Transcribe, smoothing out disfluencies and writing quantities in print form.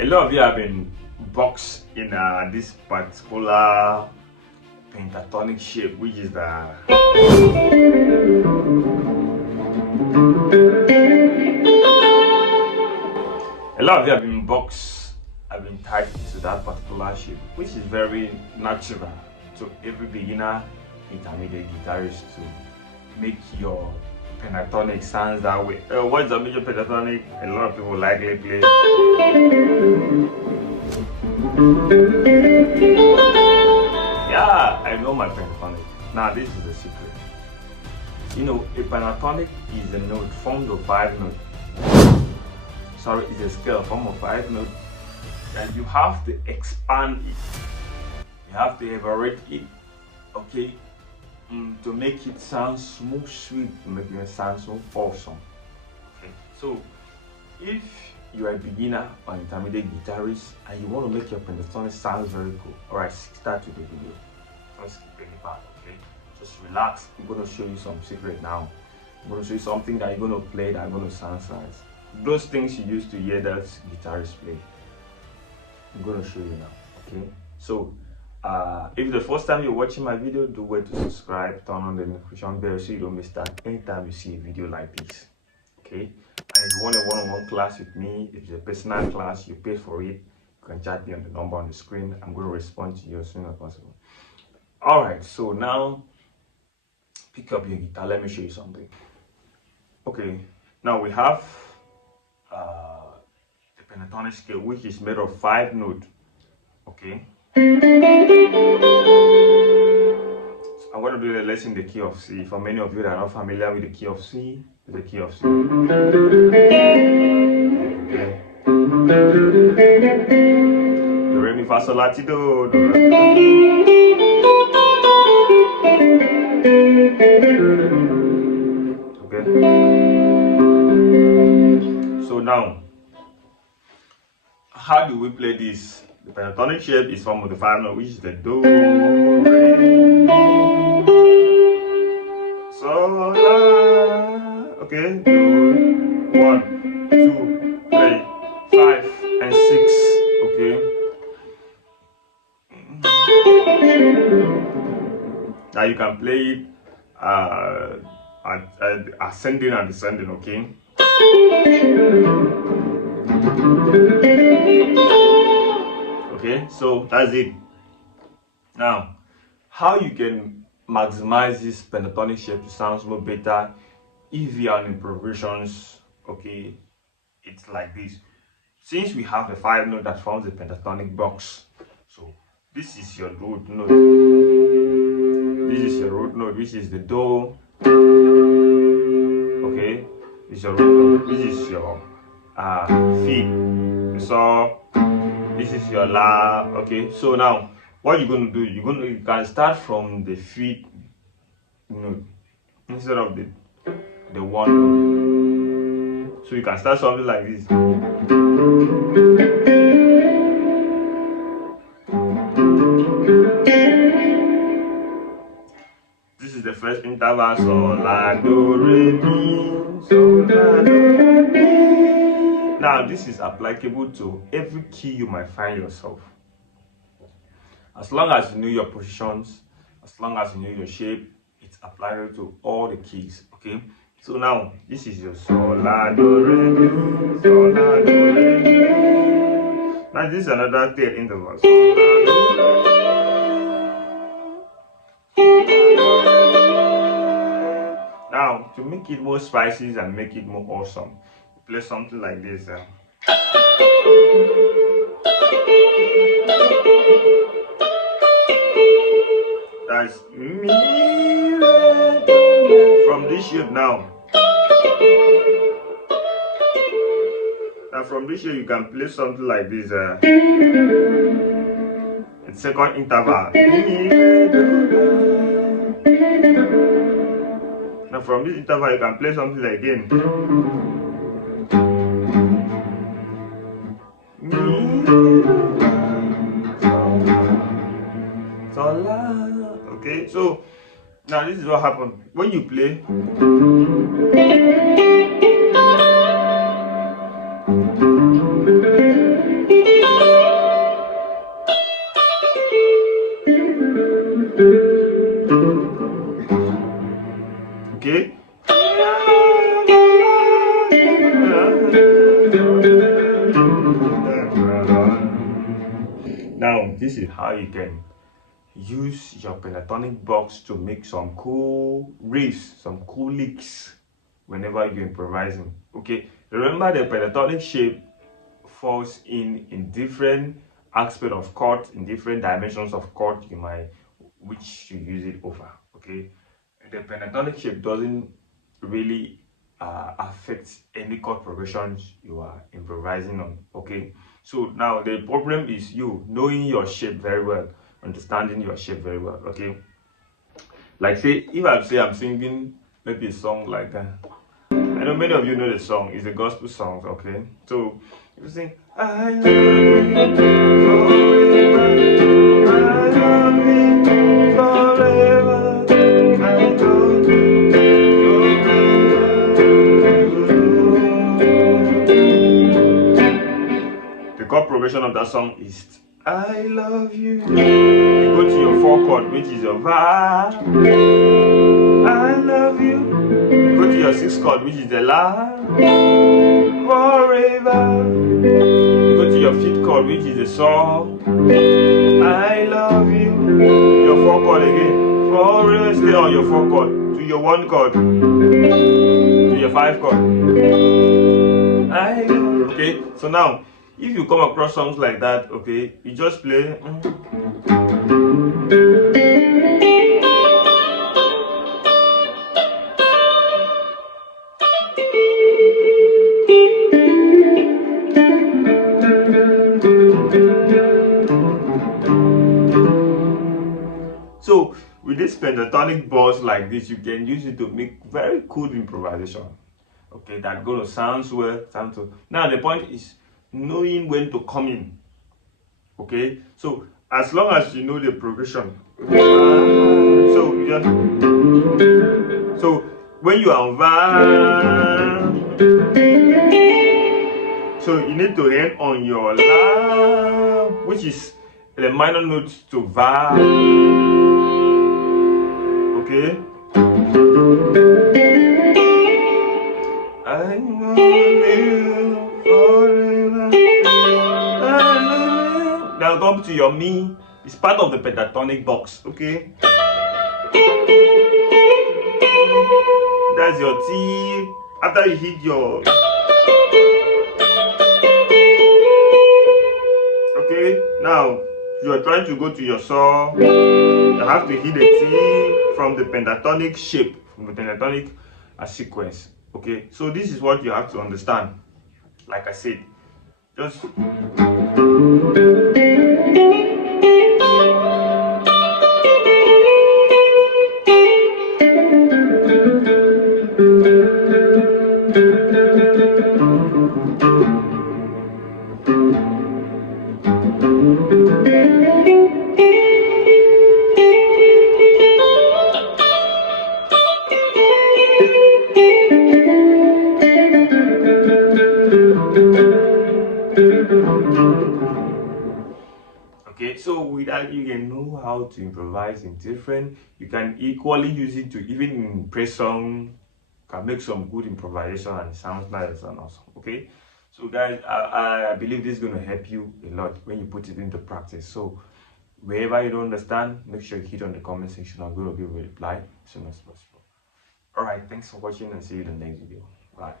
A lot of you have been boxed in this particular pentatonic shape, which is the a lot of you have been boxed, have been tied to that particular shape, which is very natural to every beginner intermediate guitarist to make your pentatonic sounds that way. What's a major pentatonic? A lot of people likely play. Yeah, I know my pentatonic. Now this is the secret. You know, a pentatonic is a note formed of 5 notes. Sorry, it's a scale form of 5 notes, and you have to expand it. You have to evaluate it, okay, to make it sound smooth, sweet, to make it sound so awesome. Okay, so if you are a beginner or intermediate guitarist and you want to make your pentatonic sound very cool, all right, start with the video. Don't skip any part, okay? Just relax. I'm going to show you some secret now. I'm going to show you something that you're going to play that are going to sound nice. Those things you used to hear that guitarists play, I'm going to show you now, okay? So if it's the first time you're watching my video, do wait to subscribe, turn on the notification bell so you don't miss that anytime you see a video like this, okay? And if you want a one-on-one class with me, if it's a personal class, you pay for it, you can chat me on the number on the screen. I'm going to respond to you as soon as possible. All right, so now pick up your guitar. Let me show you something. Okay, now we have the pentatonic scale, which is made of 5 notes, okay? So I'm going to do the lesson in the key of C. For many of you that are not familiar with the key of C, the key of C. Okay. Do, re, mi, fa, sol, la, ti, do, do, re. Okay. So now, how do we play this? The pentatonic shape is formed of the 5 notes, which is the do, re, mi, sol, la. Okay, do, 1, 2, 3, 5, and 6. Okay. Now you can play it ascending and descending. Okay. Okay, so that's it. Now, how you can maximize this pentatonic shape to sound more better if you are in improvisations, okay, it's like this. Since we have the 5 note that forms the pentatonic box, so this is your root note. This is your root note, which is the do. Okay, this is your root note. This is your feet. So this is your la. Okay, so now what you're going to do, you can start from the feet note instead of the 1 note. So you can start something like this. This is the first interval. So la, do, re, mi, sol, la, do, re, mi. Now this is applicable to every key you might find yourself. As long as you know your positions, as long as you know your shape, it's applicable to all the keys, okay? So now, this is your sol, la, do, re, mi, sol, la, do, re, mi. Now this is another third interval. Sol, la, do, re, mi. Now, to make it more spicy and make it more awesome, play something like this. That's mi, re, do, from this shape now. Now from this shape you can play something like this. In second interval. Mi, re, do, now from this interval you can play something like again. Okay, so now this is what happened when you play. Now, this is how you can use your pentatonic box to make some cool riffs, some cool licks whenever you're improvising. Okay, remember the pentatonic shape falls in different aspect of chord, in different dimensions of chord you might which you use it over. Okay, the pentatonic shape doesn't really affect any chord progressions you are improvising on. Okay, so now the problem is you knowing your shape very well, understanding your shape very well. Okay, like say if I say I'm singing maybe a song like I know many of you know the song, it's a gospel song. Okay, so you sing I love you forever, I love you forever. The chord progression of that song is I love you. You go to your 4 chord, which is your va. I love you. You go to your 6 chord, which is the la. Forever. You go to your 5th chord, which is the sol. I love you. Your 4 chord again. Forever. Stay on your 4 chord. To your 1 chord. To your 5 chord. Okay. So now, if you come across songs like that, okay, you just play. So with this pentatonic boss like this, you can use it to make very cool improvisation. Okay, that's gonna sound well, sound so. Now the point is knowing when to come in. Okay, so as long as you know the progression. So yeah. So when you are on va, so you need to end on your la, which is the minor notes to va. Okay. I love you forever. I love you. Now come to your mi. It's part of the pentatonic box. Okay. That's your T. After you hit your. Okay. Now you are trying to go to your saw. You have to hit the T from the pentatonic shape, from the pentatonic sequence. Okay, so this is what you have to understand. Like I said, just okay, so with that you can know how to improvise in different. You can equally use it to even in praise song, can make some good improvisation and it sounds nice and awesome. Okay, so guys, I believe this is going to help you a lot when you put it into practice. So wherever you don't understand, make sure you hit on the comment section. I'm going to give a reply as soon as possible. All right, thanks for watching and see you in the next video. Bye.